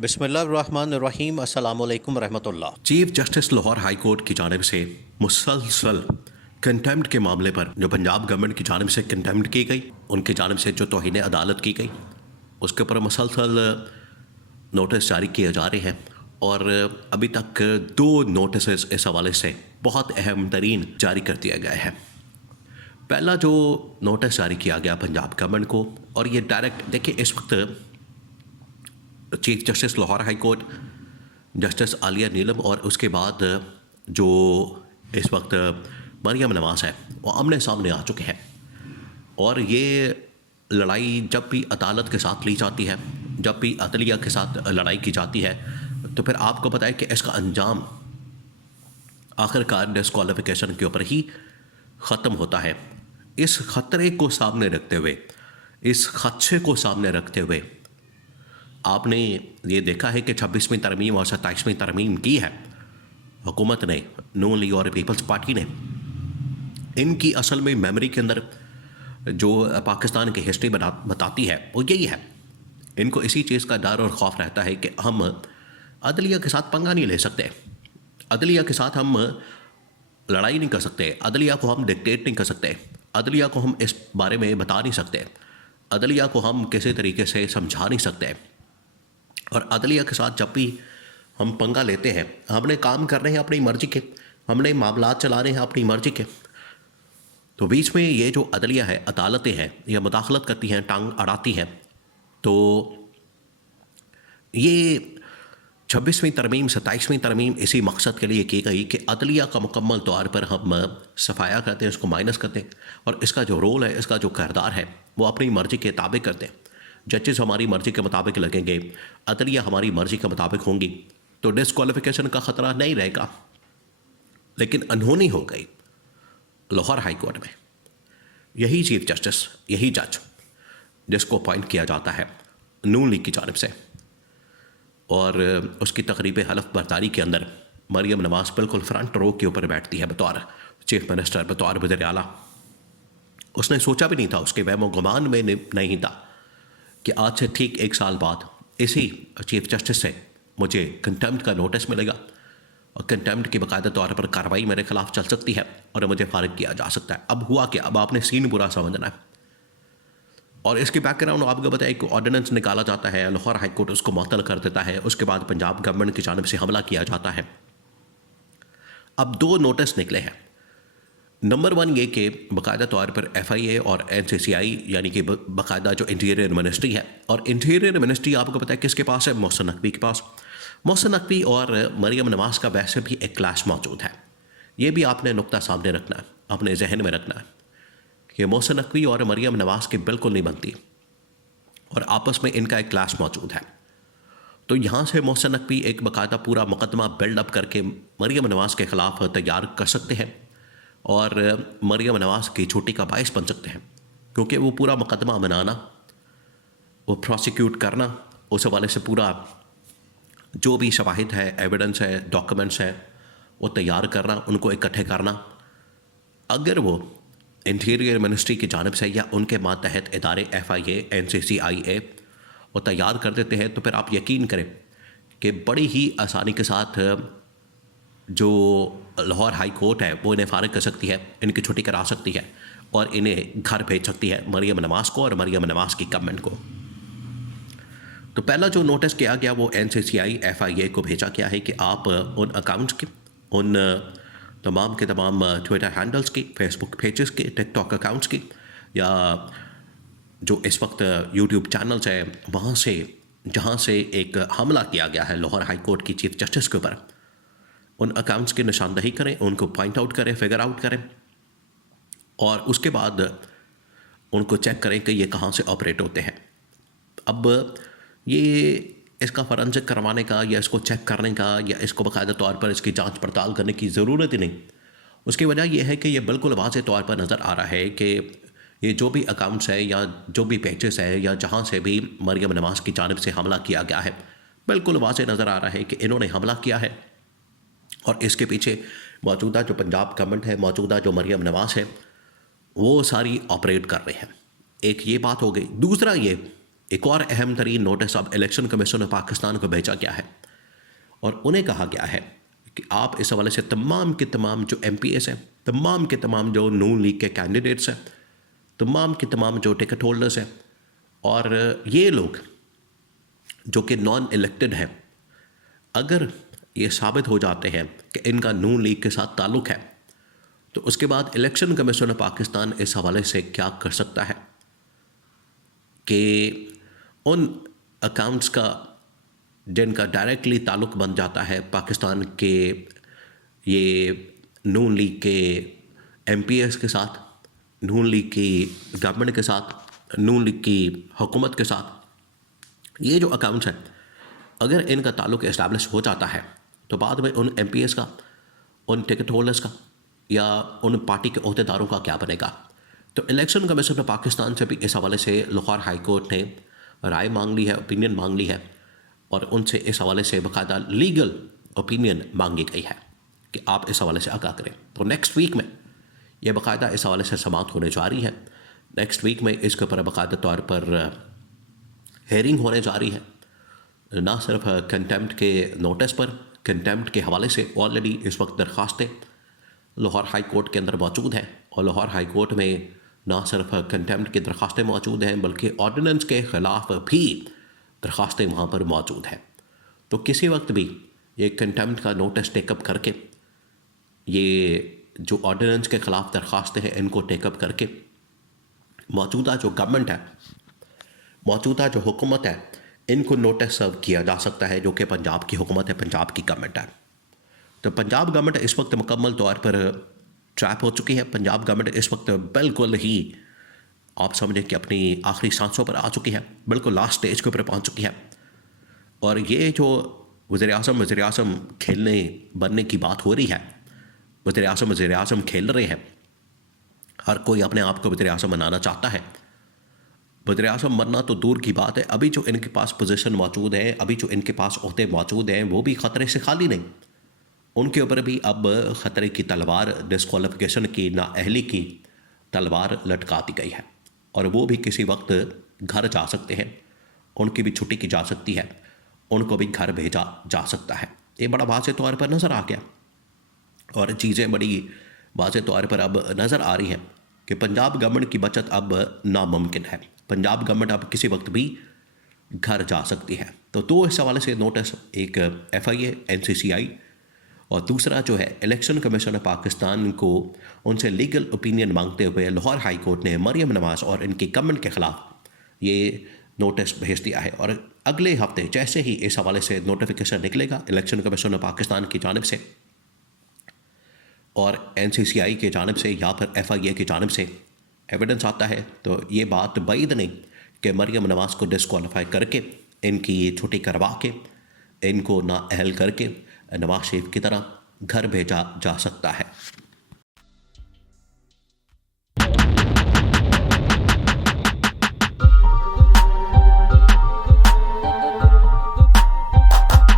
बिस्मिल्लाहिर्रहमानिर्रहीम अस्सलामुअलैकुम रहमतुल्लाह। Chief justice Lahore high court की जानिब से मुसलसल कंटेम्प्ट के मामले पर जो पंजाब गवर्नमेंट की जानिब से कंटेम्प्ट की गई, उनकी जानिब से जो तौहीन अदालत की गई, उसके ऊपर मुसलसल नोटिस जारी किए जा रहे हैं और अभी तक 2 नोटिस इस हवाले से बहुत अहम तरीन जारी कर दिया गया है। पहला जो नोटिस जारी किया गया पंजाब गवर्नमेंट को, और ये डायरेक्ट देखिए, इस वक्त chief justice Lahore high court justice Aliya Neelam और उसके बाद जो इस वक्त मरियम नवाज़ है वो आमने सामने आ चुके हैं। और ये लड़ाई जब भी अदालत के साथ ली जाती है, जब भी अदलिया के साथ लड़ाई की जाती है, तो फिर आपको पता है कि इसका अंजाम आखिरकार डिस्क्वालिफिकेशन के ऊपर ही ख़त्म होता है। इस ख़तरे को सामने रखते हुए, इस खदशे को सामने रखते हुए आपने ये देखा है कि 26वीं तरमीम और 27वीं तरमीम की है हुकूमत ने, नून लीग और पीपल्स पार्टी ने। इनकी असल में मेमोरी के अंदर जो पाकिस्तान की हिस्ट्री बताती है वो यही है। इनको इसी चीज़ का डर और खौफ रहता है कि हम अदलिया के साथ पंगा नहीं ले सकते, अदलिया के साथ हम लड़ाई नहीं कर सकते, अदलिया को हम डिक्टेट नहीं कर सकते, अदलिया को हम इस बारे में बता नहीं सकते, अदलिया को हम किसी तरीके से समझा नहीं सकते। और अदलिया के साथ जब भी हम पंगा लेते हैं, हमने काम कर रहे हैं अपनी मर्ज़ी के, हमने मामलात चला रहे हैं अपनी मर्ज़ी के, तो बीच में ये जो अदलिया है, अदालतें हैं, ये मुदाखलत करती हैं, टांग अड़ाती हैं। तो ये 26वीं तरमीम 27वीं तरमीम इसी मकसद के लिए की गई कि अदलिया का मुकम्मल तौर पर हम सफाया करते हैं, उसको माइनस करते हैं, और इसका जो रोल है, इसका जो किरदार है, वो अपनी मर्ज़ी के ताबिक करते हैं। जजेस हमारी मर्ज़ी के मुताबिक लगेंगे, अदलिया हमारी मर्ज़ी के मुताबिक होंगी, तो डिस्क्वालिफिकेशन का ख़तरा नहीं रहेगा। लेकिन अनहोनी हो गई लाहौर हाई कोर्ट में। यही चीफ जस्टिस, यही जज जिसको अपॉइंट किया जाता है नून लीग की जानिब से, और उसकी तकरीब हलफ बर्दारी के अंदर मरियम नवाज़ बिल्कुल फ्रंट रो के ऊपर बैठती है बतौर चीफ मिनिस्टर, बतौर वज़ीर आला। उसने सोचा भी नहीं था, उसके वहमो गुमान में नहीं था कि आज से ठीक 1 साल बाद इसी चीफ जस्टिस से मुझे कंटेम्प्ट का नोटिस मिलेगा और कंटेम्प्ट की बाकायदा तौर पर कार्रवाई मेरे खिलाफ चल सकती है और मुझे फारिग किया जा सकता है। अब हुआ कि अब आपने सीन बुरा समझना है। और इसके बैकग्राउंड आपको बताया कि ऑर्डिनेंस निकाला जाता है, लाहौर हाई कोर्ट उसको मुअत्तल कर देता है, उसके बाद पंजाब गवर्नमेंट की जानिब से हमला किया जाता है। अब 2 नोटिस निकले हैं। नंबर 1 ये कि बाकायदा तौर पर FIA और NCCI यानी कि बाकायदा जो इंटीरियर मिनिस्ट्री है, और इंटीरियर मिनिस्ट्री आपको पता है किसके पास है, मोहसिन नकवी के पास। मोहसिन नकवी और मरियम नवाज़ का वैसे भी एक क्लैश मौजूद है। ये भी आपने नुक्ता सामने रखना है, अपने जहन में रखना है कि मोहसिन नकवी और मरियम नवाज़ की बिल्कुल नहीं बनती और आपस में इनका एक क्लैश मौजूद है। तो यहाँ से मोहसिन नकवी एक बाकायदा पूरा मुकदमा बिल्डअप करके मरियम नवाज़ के ख़िलाफ़ तैयार कर सकते हैं और मरियम नवाज़ की छुट्टी का बायस बन सकते हैं, क्योंकि वो पूरा मुकदमा बनाना, वो प्रोसिक्यूट करना, उस हवाले से पूरा जो भी शवाहिद है, एविडेंस है, डॉक्यूमेंट्स हैं, वो तैयार करना, उनको इकट्ठे करना। अगर वो इंटीरियर मिनिस्ट्री की जानिब से या उनके मातहत इदारे FIA NCCIA वो तैयार कर देते हैं, तो फिर आप यकीन करें कि बड़ी ही आसानी के साथ जो लाहौर हाई कोर्ट है वो इन्हें फारिग कर सकती है, इनकी छुट्टी करा सकती है और इन्हें घर भेज सकती है, मरियम नवाज़ को और मरियम नवाज़ की गवर्नमेंट को। तो पहला जो नोटिस किया गया वो NCCI FIA को भेजा गया है कि आप उन अकाउंट्स की, उन तमाम के तमाम ट्विटर हैंडल्स की, फेसबुक पेजेस की, टिकटॉक अकाउंट्स की, या जो इस वक्त यूट्यूब चैनल्स हैं वहाँ से, जहाँ से एक हमला किया गया है लाहौर हाई कोर्ट की चीफ जस्टिस के ऊपर, उन अकाउंट्स की निशानदही करें, उनको पॉइंट आउट करें, फिगर आउट करें, और उसके बाद उनको चेक करें कि ये कहाँ से ऑपरेट होते हैं। अब ये इसका फॉरेंसिक करवाने का या इसको चेक करने का या इसको बाकायदा तौर पर इसकी जांच पड़ताल करने की ज़रूरत ही नहीं। उसकी वजह यह है कि ये बिल्कुल वाज़ेह तौर पर नज़र आ रहा है कि ये जो भी अकाउंट्स है या जो भी पेजेस है या जहाँ से भी मरियम नवाज़ की जानिब से हमला किया गया है, बिल्कुल वाज़ेह नज़र आ रहा है कि इन्होंने हमला किया है और इसके पीछे मौजूदा जो पंजाब गवर्नमेंट है, मौजूदा जो मरियम नवाज़ है, वो सारी ऑपरेट कर रहे हैं। एक ये बात हो गई। दूसरा ये एक और अहम तरीन नोटिस अब इलेक्शन कमीशन ऑफ पाकिस्तान को भेजा गया है और उन्हें कहा गया है कि आप इस हवाले से तमाम के तमाम जो MPs हैं, तमाम के तमाम जो नून लीग के कैंडिडेट्स हैं, तमाम के तमाम जो टिकट होल्डर्स हैं और ये लोग जो कि नॉन इलेक्टेड हैं, अगर ये साबित हो जाते हैं कि इनका नून लीग के साथ ताल्लुक़ है, तो उसके बाद इलेक्शन कमीशन ऑफ पाकिस्तान इस हवाले से क्या कर सकता है कि उन अकाउंट्स का जिनका डायरेक्टली ताल्लुक़ बन जाता है पाकिस्तान के ये नून लीग के MPs के साथ, नून लीग की गवर्नमेंट के साथ, नून लीग की हुकूमत के साथ, ये जो अकाउंट्स हैं अगर इनका ताल्लुक़ इस्टेब्लिश हो जाता है तो बाद में उन MPs का, उन टिकट होल्डर्स का या उन पार्टी के अहदेदारों का क्या बनेगा। तो इलेक्शन कमीशन ऑफ पाकिस्तान से भी इस हवाले से लाहौर हाई कोर्ट ने राय मांग ली है, ओपिनियन मांग ली है और उनसे इस हवाले से बाकायदा लीगल ओपिनियन मांगी गई है कि आप इस हवाले से आगाह करें। तो नेक्स्ट वीक में ये बाकायदा इस हवाले से समाअत होने जा रही है। नेक्स्ट वीक में इसके ऊपर बाकायदा तौर पर हेयरिंग होने जा रही है, ना सिर्फ कंटेम्प्ट के नोटिस पर, कंटेम्प्ट के हवाले से ऑलरेडी इस वक्त दरख्वास्तें लाहौर हाई कोर्ट के अंदर मौजूद हैं और लाहौर हाई कोर्ट में ना सिर्फ कंटेम्प्ट की दरख्वास्तें मौजूद हैं बल्कि ऑर्डिनेंस के ख़िलाफ़ भी दरख्वास्तें वहाँ पर मौजूद हैं। तो किसी वक्त भी ये कंटेम्प्ट का नोटिस टेकअप करके, ये जो ऑर्डिनेंस के ख़िलाफ़ दरख्वास्तें हैं इनको टेकअप करके मौजूदा जो गवर्नमेंट है, मौजूदा जो हुकूमत है, इनको नोटिस सर्व किया जा सकता है, जो कि पंजाब की हुकूमत है, पंजाब की गवर्नमेंट है। तो पंजाब गवर्नमेंट इस वक्त मुकम्मल तौर पर ट्रैप हो चुकी है। पंजाब गवर्नमेंट इस वक्त बिल्कुल ही आप समझें कि अपनी आखिरी सांसों पर आ चुकी है, बिल्कुल लास्ट स्टेज के ऊपर पहुंच चुकी है। और ये जो वज़ीर आज़म खेलने बनने की बात हो रही है, वज़ीर आज़म खेल रहे हैं, हर कोई अपने आप को वज़ीर आज़म बनाना चाहता है। वज़ीर आज़म बनना तो दूर की बात है, अभी जो इनके पास पोजीशन मौजूद है, अभी जो इनके पास ओहदे मौजूद हैं, वो भी ख़तरे से खाली नहीं। उनके ऊपर भी अब ख़तरे की तलवार, डिस्क्वालिफिकेशन की, नाअहली की तलवार लटका दी गई है और वो भी किसी वक्त घर जा सकते हैं, उनकी भी छुट्टी की जा सकती है, उनको भी घर भेजा जा सकता है। ये बड़ा वाज़ेह तौर पर नज़र आ गया और चीज़ें बड़ी वाज़ेह तौर पर अब नज़र आ रही हैं कि पंजाब गवर्नमेंट की बचत अब नामुमकिन है। पंजाब गवर्नमेंट अब किसी वक्त भी घर जा सकती है। तो दो इस हवाले से नोटिस, एक FIA NCCI और दूसरा जो है इलेक्शन कमीशन ऑफ पाकिस्तान को उनसे लीगल ओपिनियन मांगते हुए लाहौर हाई कोर्ट ने मरियम नवाज़ और इनकी गवर्नमेंट के ख़िलाफ़ ये नोटिस भेज दिया है। और अगले हफ्ते जैसे ही इस हवाले से नोटिफिकेशन निकलेगा इलेक्शन कमीशन ऑफ पाकिस्तान की जानिब से और NCCI की जानिब से या फिर FIA की जानिब से एविडेंस आता है, तो ये बात बाइद नहीं कि मरियम नवाज़ को डिस्क्वालीफाई करके, इनकी छुट्टी करवा के, इनको नाअहल करके नवाज शरीफ की तरह घर भेजा जा सकता है।